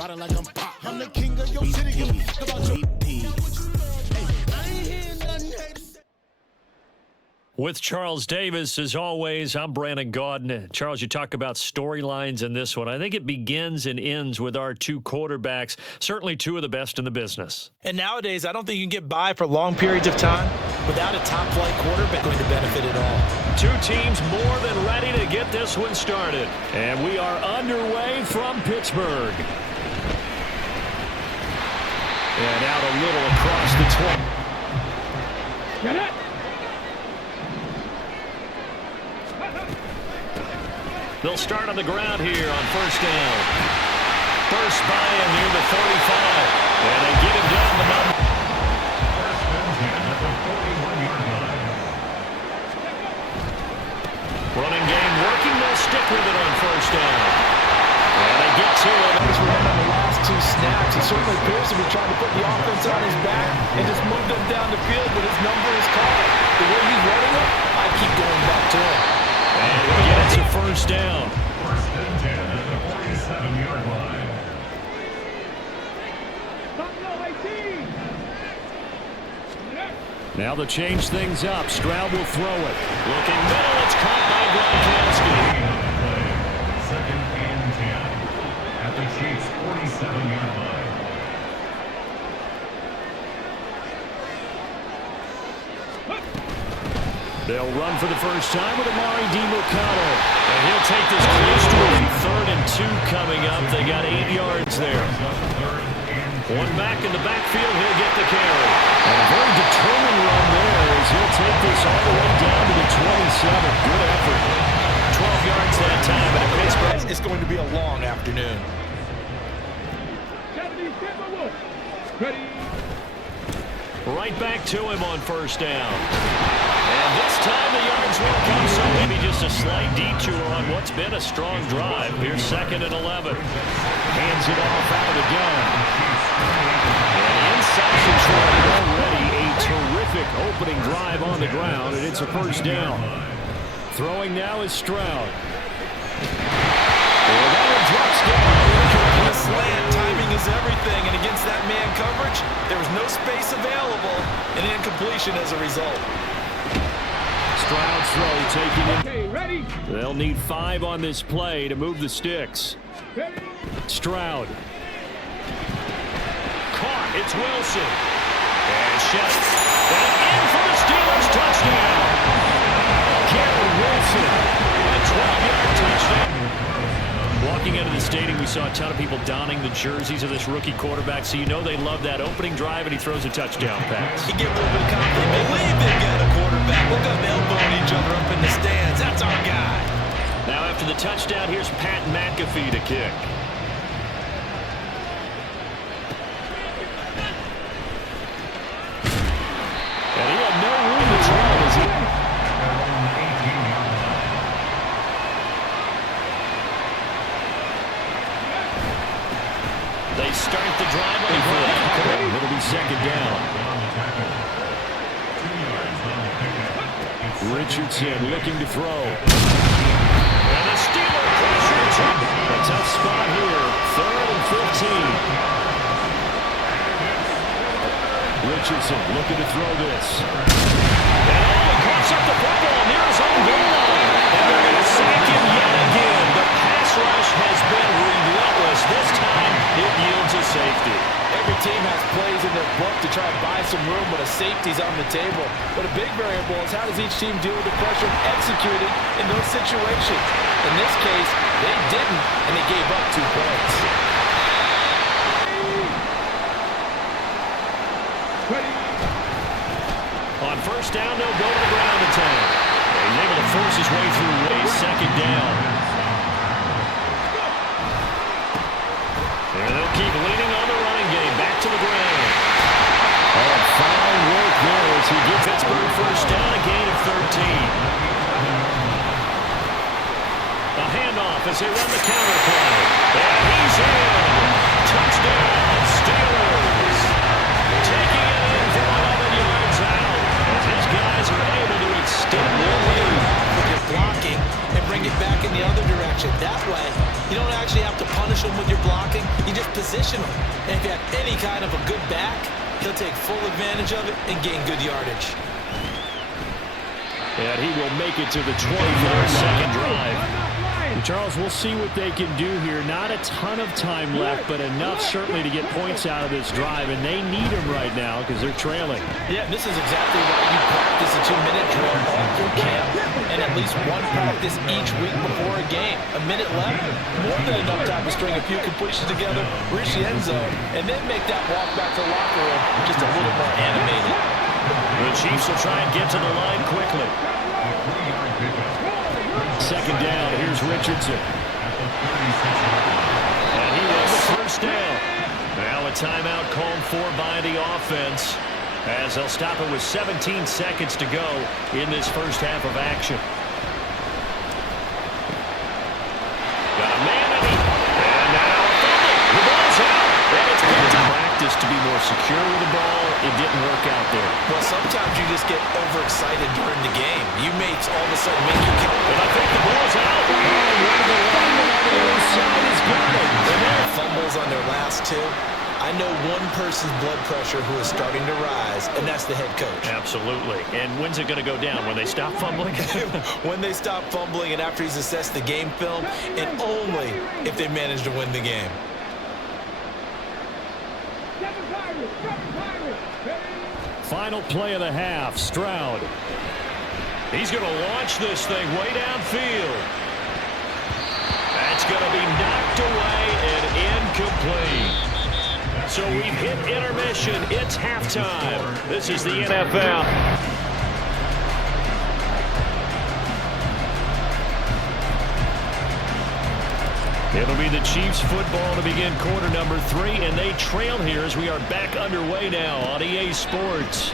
riding like I'm pop. I'm the king of your city. Give a fuck about your Hey, I ain't hearing nothing hate. With Charles Davis, as always, I'm Brandon Gaudin. Charles, you talk about storylines in this one. I think it begins and ends with our two quarterbacks, certainly two of the best in the business. And nowadays, I don't think you can get by for long periods of time without a top-flight quarterback going to benefit at all. Two teams more than ready to get this one started. And we are underway from Pittsburgh. And out a little across the 20. Get it! They'll start on the ground here on first down. First by him near the 45. And they get him down the number. Running game working. They'll stick with it on first down. And they get to him. He's running on the last two snaps. He certainly appears to be trying to put the offense on his back and just move them down the field, but his number is called. The way he's running it, I keep going back to him. And he gets a first down. First and 10 at the 47-yard line. Now they'll change things up. Stroud will throw it. Looking middle. It's caught by Gronkowski. Second and 10 at the Chiefs' 47-yard line. They'll run for the first time with Amari DiMercato. And he'll take this close to a 3rd and 2 coming up. They got 8 yards there. One back in the backfield. He'll get the carry. And a very determined run there as he'll take this all the way down to the 27. Good effort. 12 yards that time. And Pittsburgh. It's going to be a long afternoon. Right back to him on first down. And this time the yards will come, so maybe just a slight detour on what's been a strong drive. Here's 2nd and 11. Hands it off out of the gun. And inside Detroit already a terrific opening drive on the ground, and it's a first down. Throwing now is Stroud. And that one drops down. The slant timing is everything, and against that man coverage, there was no space available, and incompletion as a result. Stroud's throw taking it. Okay, ready? They'll need 5 on this play to move the sticks. Ready? Stroud. Caught. It's Wilson. And shut. And in for the Steelers touchdown. Garrett Wilson. A 12-yard touchdown. Walking out of the stadium, we saw a ton of people donning the jerseys of this rookie quarterback, so you know they love that opening drive, and he throws a touchdown pass. You get a little bit of confidence. Believe they've got a quarterback. Look up elbowing each other up in the stands. That's our guy. Now after the touchdown, here's Pat McAfee to kick. And he had no room to throw as he... They start the drive on the ground. It'll be 2nd down. Richardson looking to throw. And the Steeler pressure. A tough spot here. 3rd and 15. Richardson looking to throw this. And he coughs up the football near his own goal line. And they're going to sack him yet again. The pass rush has been relentless. This time it yields a safety. Every team has plays in their book to try to buy some room when a safety's on the table. But a big variable is how does each team deal with the pressure of executing in those situations. In this case, they didn't, and they gave up 2 points. On first down, they'll go to the ground attack. He's able to force his way through a 2nd down. And they'll keep leaning on the running game. Back to the ground. Oh, fine work there as he gets Pittsburgh first down, a gain of 13. A handoff as they run the counter play. And he's in. Touchdown, Steelers. Taking it in for 11 yards out. As his guys are able to extend their lead. You're blocking and bring it back in the other direction. That way, you don't actually have to punish them with your blocking. You just positional. And if you have any kind of a good back, he'll take full advantage of it and gain good yardage. And he will make it to the 20 for their second drive. And Charles, we'll see what they can do here. Not a ton of time left, but enough certainly to get points out of this drive, and they need them right now because they're trailing. Yeah, this is exactly why you practice a 2-minute drill all through camp, and at least one practice each week before a game. A minute left, more than enough time to string a few completions together, reach the end zone, and then make that walk back to the locker room just a little more animated. The Chiefs will try and get to the line quickly. Second down, here's Richardson. And he was first down. Now a timeout called for by the offense as they'll stop it with 17 seconds to go in this first half of action. Got a man in it. And now the ball's out. And it's picked up. Practice to be more secure with the ball. It didn't work out there. Well, sometimes you just get overexcited during the game. You may all of a sudden make you count. And I think the ball's out. Oh, one of the linemen on the inside has got it. And there are fumbles on their last two. I know one person's blood pressure who is starting to rise, and that's the head coach. Absolutely. And when's it going to go down? When they stop fumbling? When they stop fumbling and after he's assessed the game film, and only if they manage to win the game. Final play of the half, Stroud. He's going to launch this thing way downfield. That's going to be knocked away and incomplete. So we've hit intermission. It's halftime. This is the NFL. It'll be the Chiefs football to begin quarter number 3, and they trail here as we are back underway now on EA Sports.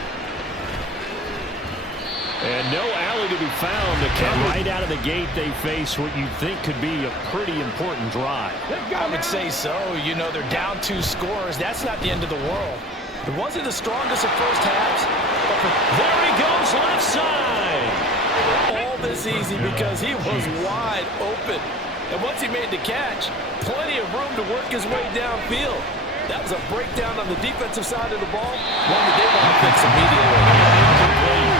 And no alley to be found to come right out of the gate. They face what you think could be a pretty important drive. I would say so. You know, they're down 2 scores. That's not the end of the world. It wasn't the strongest of first halves. But there he goes, left side. All this easy because he was wide open. And once he made the catch, plenty of room to work his way downfield. That was a breakdown on the defensive side of the ball, one that they want to fix immediately.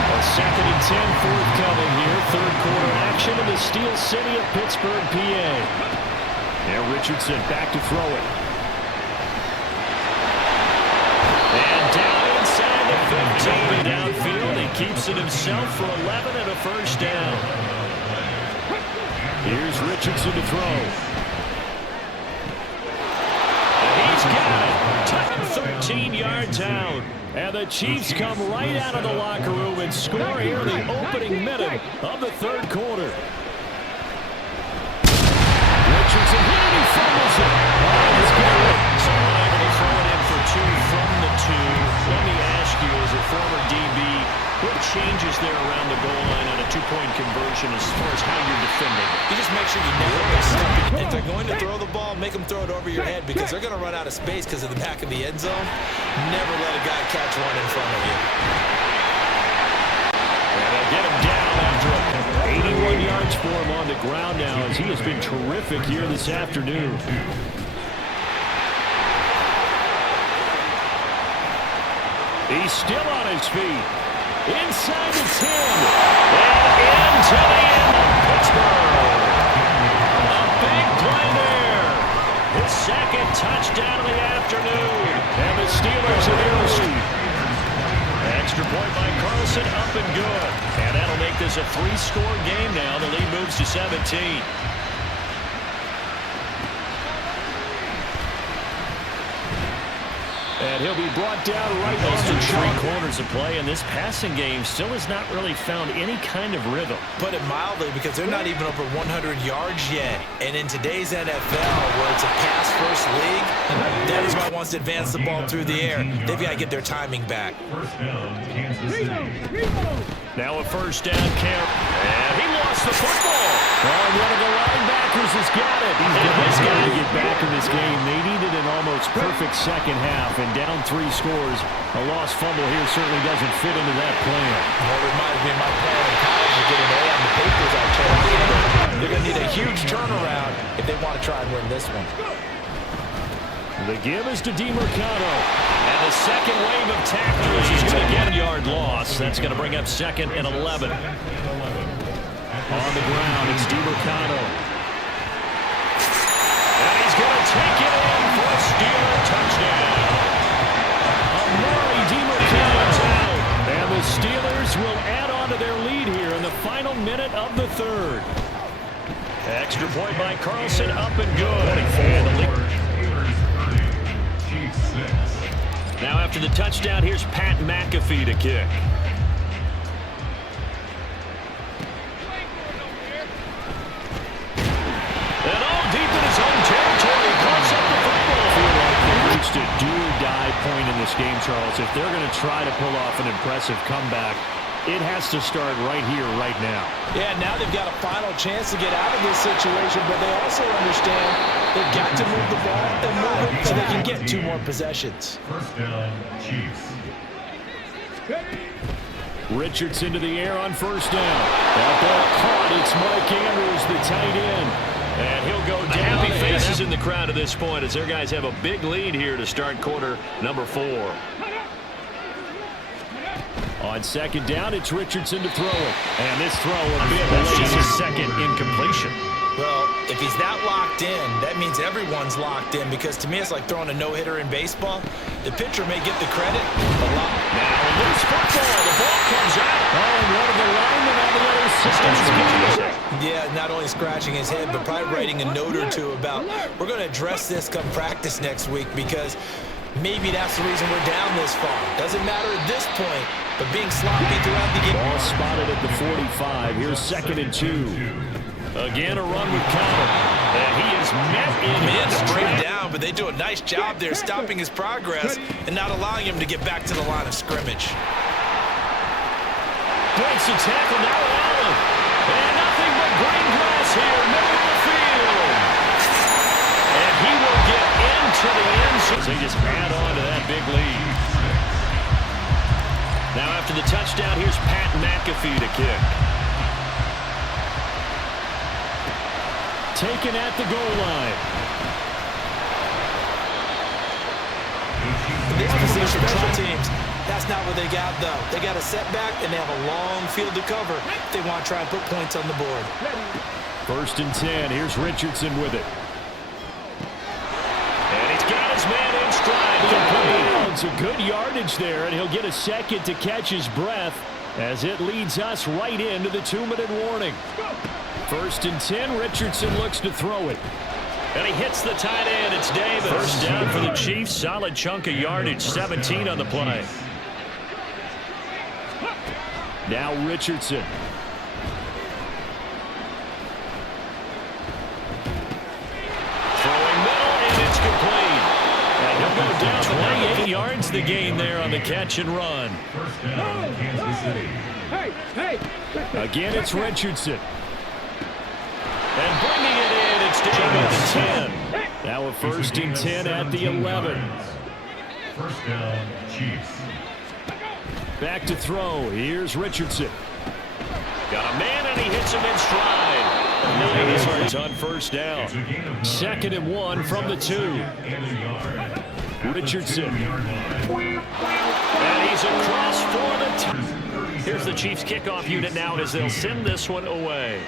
A 2nd and 10 forthcoming here. Third quarter action in the Steel City of Pittsburgh, PA. There, Richardson back to throw it. And down inside the 15 downfield. He keeps it himself for 11 and a first down. Here's Richardson to throw. And he's got it. 13 yards out. And the Chiefs come right out of the locker room and score here in the opening minute of the third quarter. Richardson hit it. He fumbles it. Oh, it's good. So able to throw it in for 2 from the 2. Let me ask you, as a former DB, what changes there around the goal line on a 2-point conversion as far as how you're defending? You just make sure you never get stuck. If they're going to throw the ball, make them throw it over your head because they're going to run out of space because of the back of the end zone. Never let a guy catch one in front of you. And they'll get him down after 81 yards for him on the ground now as he has been terrific here this afternoon. He's still on his feet. Inside the 10. And into the end of Pittsburgh. A big play there. His 2nd touchdown of the afternoon. And the Steelers are in the lead. Extra point by Carlson, up and good. And that'll make this a 3-score game now. The lead moves to 17. And he'll be brought down right on the 3 quarters of play. And this passing game still has not really found any kind of rhythm. Put it mildly, because they're not even over 100 yards yet. And in today's NFL, where it's a pass-first league, that is why wants to advance the ball through the air. They've got to get their timing back. Now a first down count. And he lost the football. And one of the linebackers has got it. He's got to get back in this game. They needed an almost perfect second half, and down 3 scores. A lost fumble here certainly doesn't fit into that plan. Well, it reminds me of my plan in college to get an A on the papers I turned in. They're going to need a huge turnaround if they want to try and win this one. The give is to DiMercado. And the second wave of tacklers is going to get a yard loss. That's going to bring up 2nd and 11. On the ground, it's DiMercado. And he's going to take it in for a Steeler touchdown. Amari DiMercado's out. And the Steelers will add on to their lead here in the final minute of the 3rd. Extra point by Carlson, up and good. And the lead. Now after the touchdown, here's Pat McAfee to kick. And all deep in his own territory, calls up the football. I feel like they've reached a do-or-die point in this game, Charles. If they're going to try to pull off an impressive comeback, it has to start right here, right now. Yeah, now they've got a final chance to get out of this situation, but they also understand they've got to move the ball and move it so they can get 2 more possessions. First down, Chiefs. Richardson to the air on first down. That ball caught. It's Mike Andrews, the tight end. And he'll go down. Happy faces in the crowd at this point as their guys have a big lead here to start quarter number 4. On 2nd down, it's Richardson to throw it. And this throw will be his 2nd incompletion. Well, if he's that locked in, that means everyone's locked in, because to me it's like throwing a no-hitter in baseball. The pitcher may get the credit a lot. Now a loose football. The ball comes out. Oh, and one of the linemen on the other side. Yeah, not only scratching his head, but probably writing a note or 2 about, we're going to address this come practice next week, because maybe that's the reason we're down this far. Doesn't matter at this point, but being sloppy throughout the game. Ball spotted at the 45. Here's 2nd and 2. Again, a run with Cotter. And he is met in Man, straight down, but they do a nice job there stopping his progress and not allowing him to get back to the line of scrimmage. Breaks the tackle, now Allen. And nothing but green grass here, middle of the field. And he will get into the end zone. They just add on to that big lead. Now after the touchdown, here's Pat McAfee to kick. Taken at the goal line. In this position, special teams, that's not what they got, though. They got a setback, and they have a long field to cover if they want to try and put points on the board. 1st and 10. Here's Richardson with it. And he's got his man in stride. It's a good yardage there, and he'll get a 2nd to catch his breath as it leads us right into the 2-minute warning. 1st and 10. Richardson looks to throw it. And he hits the tight end. It's Davis. First down for the Chiefs. Solid chunk of yardage. 17 on the play. Now Richardson. Throwing middle, and it's complete. And he'll go down 28 yards the gain there on the catch and run. First down, Kansas City. Again, it's Richardson. And bringing it in, it's down at the 10. Now a 1st and 10 at the 11. First down, Chiefs. Back to throw. Here's Richardson. Got a man, and he hits him in stride. 9 yards on first down. 2nd and 1 from the 2. Richardson. And he's across for the 10. Here's the Chiefs kickoff unit now as they'll send this one away.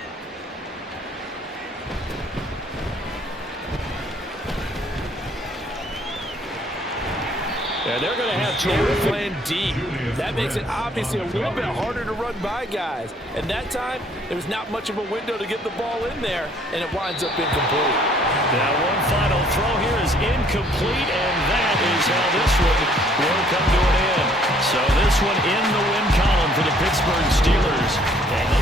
And they're going to have They're playing deep. That makes it obviously a little bit harder to run by guys. And that time, there's not much of a window to get the ball in there, and it winds up incomplete. Now one final throw here is incomplete, and that is how this one will come to an end. So this one in the win column for the Pittsburgh Steelers. And